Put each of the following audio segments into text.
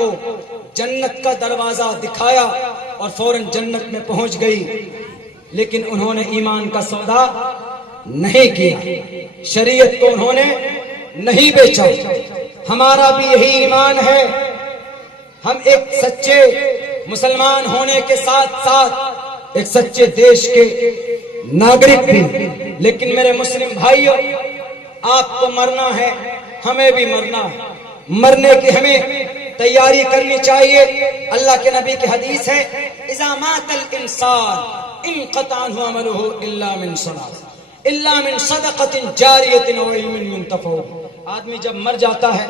کو جنت کا دروازہ دکھایا اور فوراً جنت میں پہنچ گئی، لیکن انہوں نے ایمان کا سودا نہیں کیا، شریعت کو انہوں نے نہیں بیچا۔ ہمارا بھی یہی ایمان ہے، ہم ایک سچے مسلمان ہونے کے ساتھ ساتھ ایک سچے دیش کے ناگرک بھی، لیکن میرے مسلم بھائیوں، آپ کو مرنا ہے، ہمیں بھی مرنا ہے، مرنے کی ہمیں تیاری کرنی چاہیے۔ اللہ کے نبی کی حدیث ہے، اذا مات الانسان انقطع عنہ عمله الا من صدقۃ جاریۃ و علم ينتفع۔ آدمی جب مر جاتا ہے،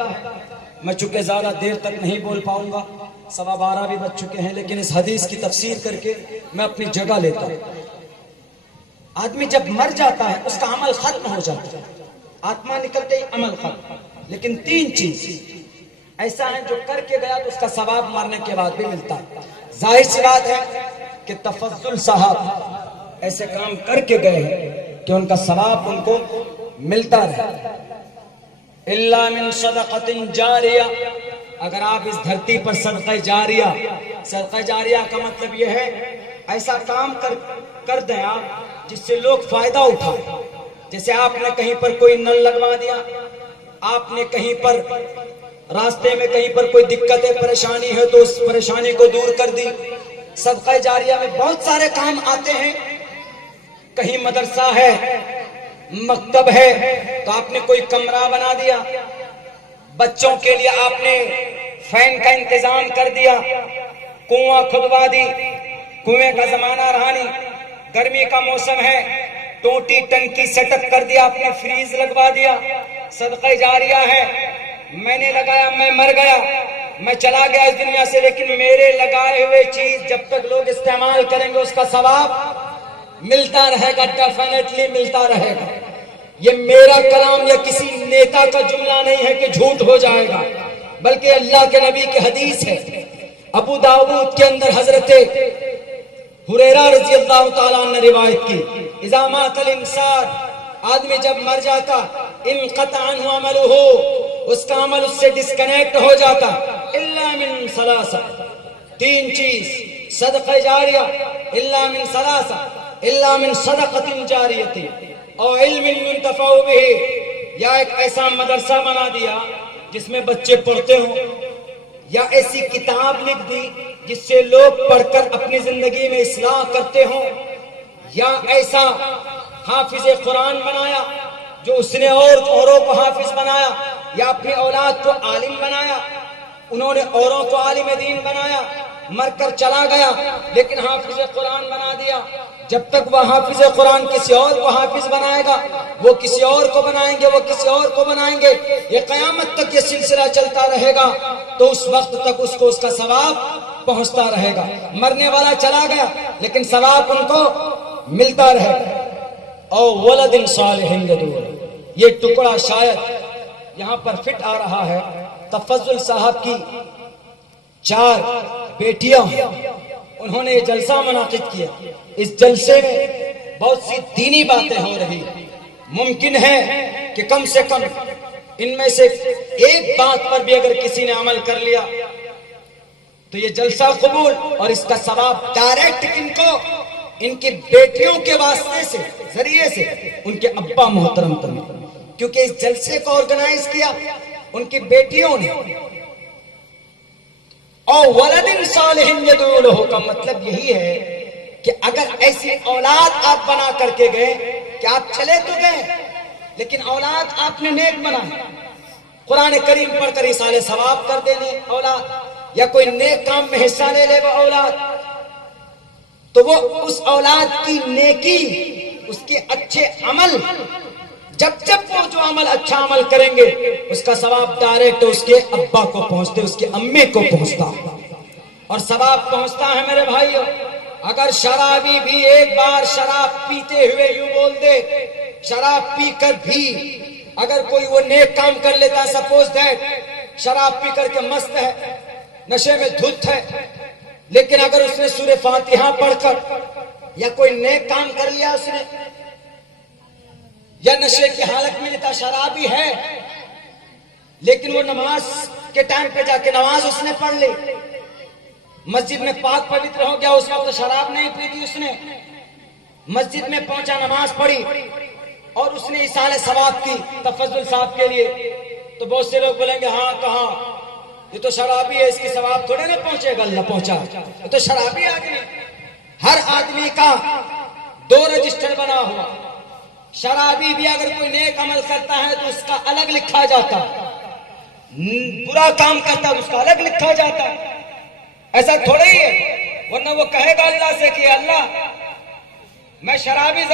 میں چونکہ زیادہ دیر تک نہیں بول پاؤں گا، 12:15 بھی بج چکے ہیں، لیکن اس حدیث کی تفسیر کر کے میں اپنی جگہ لیتا ہوں۔ آدمی جب مر جاتا ہے اس کا عمل ختم ہو جاتا ہے، آتما نکلتے ہی عمل ختم، لیکن 3 چیز ایسا ہے جو کر کے گیا تو اس کا ثواب مرنے کے بعد بھی ملتا ہے۔ ظاہر سی بات ہے کہ تفضل صاحب ایسے کام کر کے گئے ہیں کہ ان کا ثواب ان کو ملتا رہے۔ الا من صدقۃ جاریہ، اگر آپ اس دھرتی پر صدقہ جاریہ کا مطلب یہ ہے ایسا کام کر دیں آپ جس سے لوگ فائدہ اٹھائیں۔ جیسے آپ نے کہیں پر کوئی نل لگوا دیا، آپ نے کہیں پر راستے میں کہیں پر کوئی دقت ہے، پریشانی ہے تو اس پریشانی کو دور کر دی۔ صدقہ جاریہ میں بہت سارے کام آتے ہیں، کہیں مدرسہ ہے، مکتب ہے تو آپ نے کوئی کمرہ بنا دیا، بچوں کے لیے آپ نے فین کا انتظام کر دیا، کنواں کھدوا دی، کنویں کا زمانہ رہا نہیں، گرمی کا موسم ہے، ٹوٹی ٹنکی سیٹ اپ کر دیا، آپ نے فریز لگوا دیا، صدقہ جاریہ ہے۔ میں نے لگایا، میں مر گیا، میں چلا گیا اس دنیا سے، لیکن میرے لگائے ہوئے چیز جب تک لوگ استعمال کریں گے اس کا ثواب ملتا رہے گا، ڈیفینیٹلی ملتا رہے گا۔ یہ میرا کلام یا کسی نیتا کا جملہ نہیں ہے کہ جھوٹ ہو جائے گا، بلکہ اللہ کے نبی کی حدیث ہے۔ ابو داؤد کے اندر حضرت ہریرہ رضی اللہ تعالیٰ عنہ نے روایت کی، اذا مات الانسان، آدمی جب مر جاتا، انقطع عنہ عملہ، اس کا عمل اس سے ڈسکنیکٹ ہو جاتا، الا من ثلاثہ، 3 چیز، صدقہ جاریہ، الا من ثلاثہ، الا من صدقۃ جاریۃ اور علم ينتفع بہ، یا ایک ایسا مدرسہ بنا دیا جس میں بچے پڑھتے ہوں، یا ایسی کتاب لکھ دی جس سے لوگ پڑھ کر اپنی زندگی میں اصلاح کرتے ہوں، یا ایسا حافظ قرآن بنایا جو اس نے اوروں کو حافظ بنایا، یا اپنی اولاد کو عالم بنایا، انہوں نے اوروں کو عالم دین بنایا، مر کر چلا گیا لیکن حافظ قرآن بنا دیا۔ جب تک وہ حافظ قرآن کسی اور کو حافظ بنائے گا، وہ کسی اور کو بنائیں گے، وہ کسی اور کو بنائیں گے، یہ قیامت تک یہ سلسلہ چلتا رہے گا، تو اس وقت تک اس کو اس کا ثواب پہنچتا رہے گا۔ مرنے والا چلا گیا لیکن ثواب ان کو ملتا رہے گا۔ او ولد صالح یدعو، یہ ٹکڑا شاید یہاں پر فٹ آ رہا ہے۔ تفضل صاحب کی 4 بیٹیاں ہیں، انہوں نے یہ جلسہ منعقد کیا، اس جلسے میں بہت سی دینی باتیں ہو رہی، ممکن ہے کہ کم سے کم ان میں سے ایک بات پر بھی اگر کسی نے عمل کر لیا تو یہ جلسہ قبول، اور اس کا ثواب ڈائریکٹ ان کو ان کی بیٹیوں کے واسطے سے، ذریعے سے ان کے ابا محترم تک، کیونکہ اس جلسے کو آرگنائز کیا ان کی بیٹیوں نے۔ اور ولد صالح یدعو لہ کا مطلب یہی ہے کہ اگر ایسی اولاد آپ بنا کر کے گئے کہ آپ چلے تو گئے لیکن اولاد آپ نے نیک بنائی، قرآن کریم پڑھ کر ایصال ثواب کر دینے اولاد، یا کوئی نیک کام میں حصہ لے لے وہ اولاد، تو وہ اس اولاد کی نیکی، اس کے اچھے عمل، جب وہ جو عمل اچھا عمل کریں گے اس کا ثواب ڈائریکٹ اس کے ابا کو پہنچتے، اس کے امی کو پہنچتا، اور ثواب پہنچتا ہے میرے بھائیوں۔ اگر شرابی بھی ایک بار شراب پیتے ہوئے یوں بول دے، شراب پی کر بھی اگر کوئی وہ نیک کام کر لیتا، سپوز دیٹ شراب پی کر کے مست ہے، نشے میں دھت ہے، لیکن اگر اس نے سورہ فاتحہ پڑھ کر یا کوئی نیک کام کر لیا اس نے، یا نشے کی حالت میں لیتا، شرابی ہے، لیکن اگر اس نے سورہ فاتحہ پڑھ کر یا کوئی نیک کام کر لیا اس نے، یا نشے کی حالت میں لیتا، شرابی ہے، لیکن اگر اس نے سورہ فاتحہ پڑھ کر یا کوئی نیک کام کر لیا اس نے، یا نشے کی حالت میں لیتا، شرابی ہے، لیکن اگر اس نے سورہ فاتحہ پڑھ کر یا کوئی نیک کام کر لیا اس نے، یا نشے کی حالت میں لیتا، شرابی ہے، لیکن وہ نماز کے ٹائم پہ جا کے نماز اس نے پڑھ لی، مسجد میں پاک پوتر ہو گیا، اس وقت شراب نہیں پی تھی، اس نے مسجد میں پہنچا، نماز پڑھی اور اس نے ایصال ثواب کی تفضل صاحب کے لیے. تو بہت سے لوگ بولیں گے ہاں کہاں، یہ تو شرابی ہے، اس کی ثواب تھوڑے نہ پہنچے گا. اللہ پہنچا، یہ تو شرابی آدمی. ہر آدمی کا 2 رجسٹر بنا ہوا. شرابی بھی اگر کوئی نیک عمل کرتا ہے تو اس کا الگ لکھا جاتا، برا کام کرتا ہے اس کا الگ لکھا جاتا. ایسا تھوڑا ہی ہے، ورنہ وہ کہے گا اللہ سے کہ اللہ میں شرابی